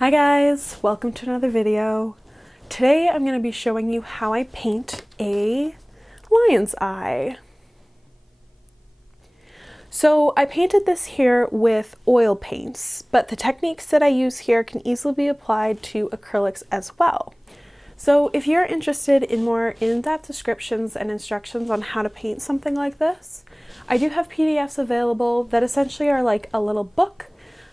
Hi guys, welcome to another video. Today I'm going to be showing you how I paint a lion's eye. So I painted this here with oil paints, but the techniques that I use here can easily be applied to acrylics as well. So if you're interested in more in-depth descriptions and instructions on how to paint something like this, I do have PDFs available that essentially are like a little book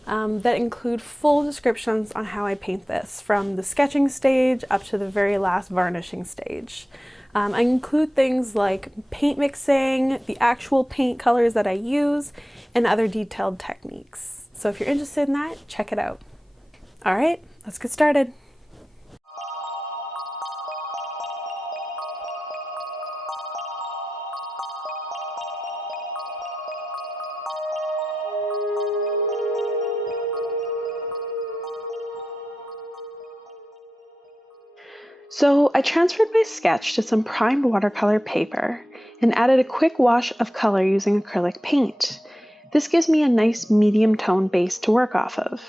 that include full descriptions on how I paint this, from the sketching stage up to the very last varnishing stage. I include things like paint mixing, the actual paint colors that I use, and other detailed techniques. So if you're interested in that, check it out. All right, let's get started. So I transferred my sketch to some primed watercolor paper and added a quick wash of color using acrylic paint. This gives me a nice medium tone base to work off of.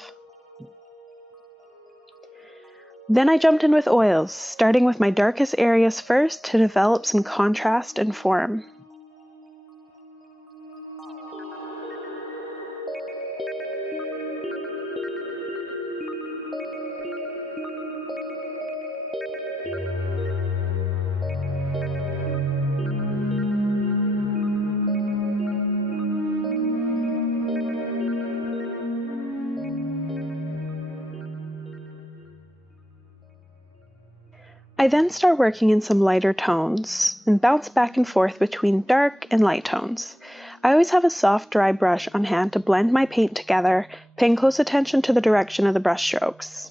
Then I jumped in with oils, starting with my darkest areas first to develop some contrast and form. I then start working in some lighter tones and bounce back and forth between dark and light tones. I always have a soft, dry brush on hand to blend my paint together, paying close attention to the direction of the brush strokes.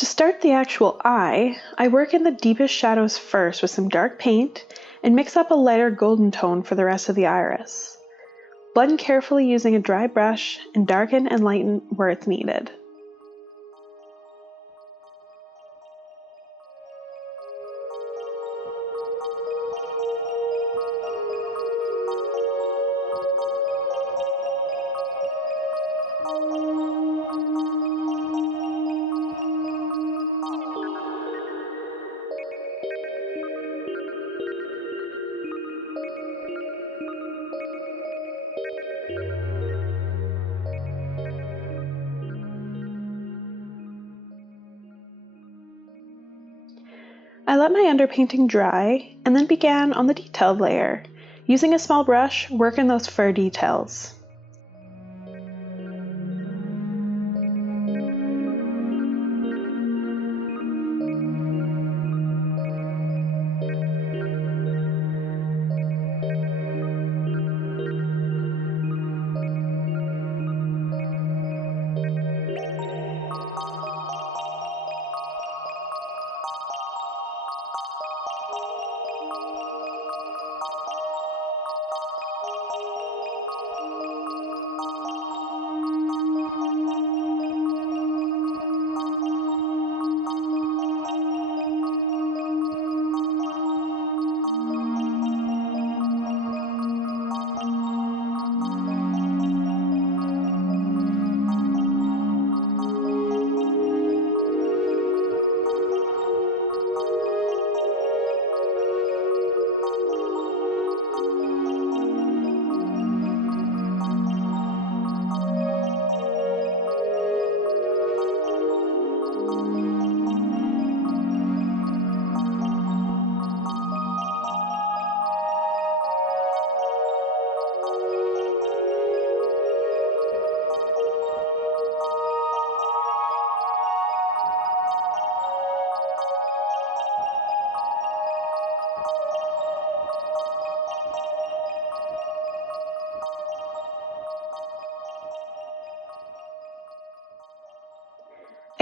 To start the actual eye, I work in the deepest shadows first with some dark paint and mix up a lighter golden tone for the rest of the iris. Blend carefully using a dry brush and darken and lighten where it's needed. I let my underpainting dry and then began on the detailed layer. Using a small brush, work in those fur details.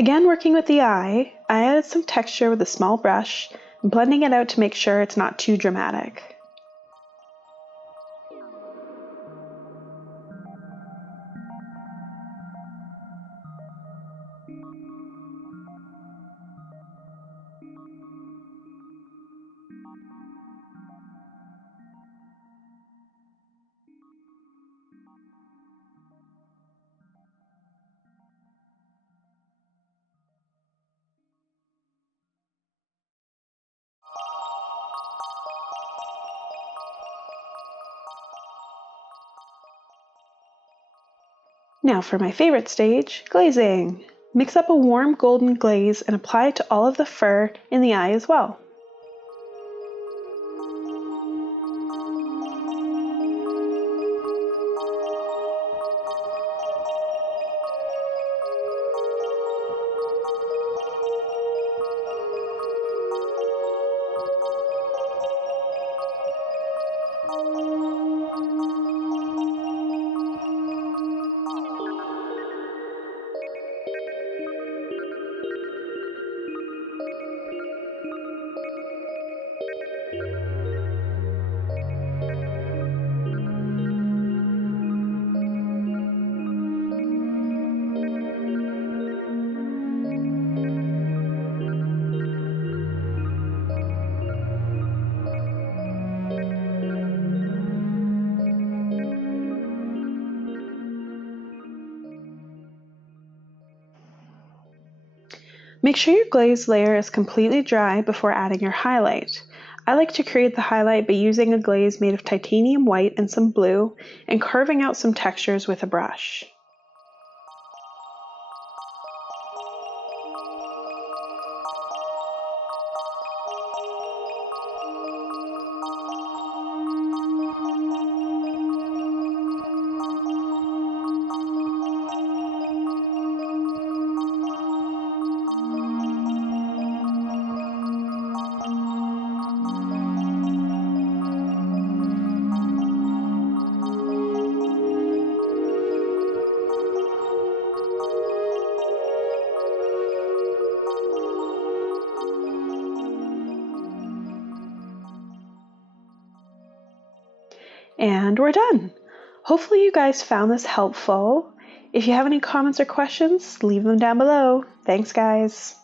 Again, working with the eye, I added some texture with a small brush, blending it out to make sure it's not too dramatic. Now for my favorite stage, glazing. Mix up a warm golden glaze and apply it to all of the fur in the eye as well. Make sure your glaze layer is completely dry before adding your highlight. I like to create the highlight by using a glaze made of titanium white and some blue and carving out some textures with a brush. And we're done. Hopefully you guys found this helpful. If you have any comments or questions, leave them down below. Thanks, guys.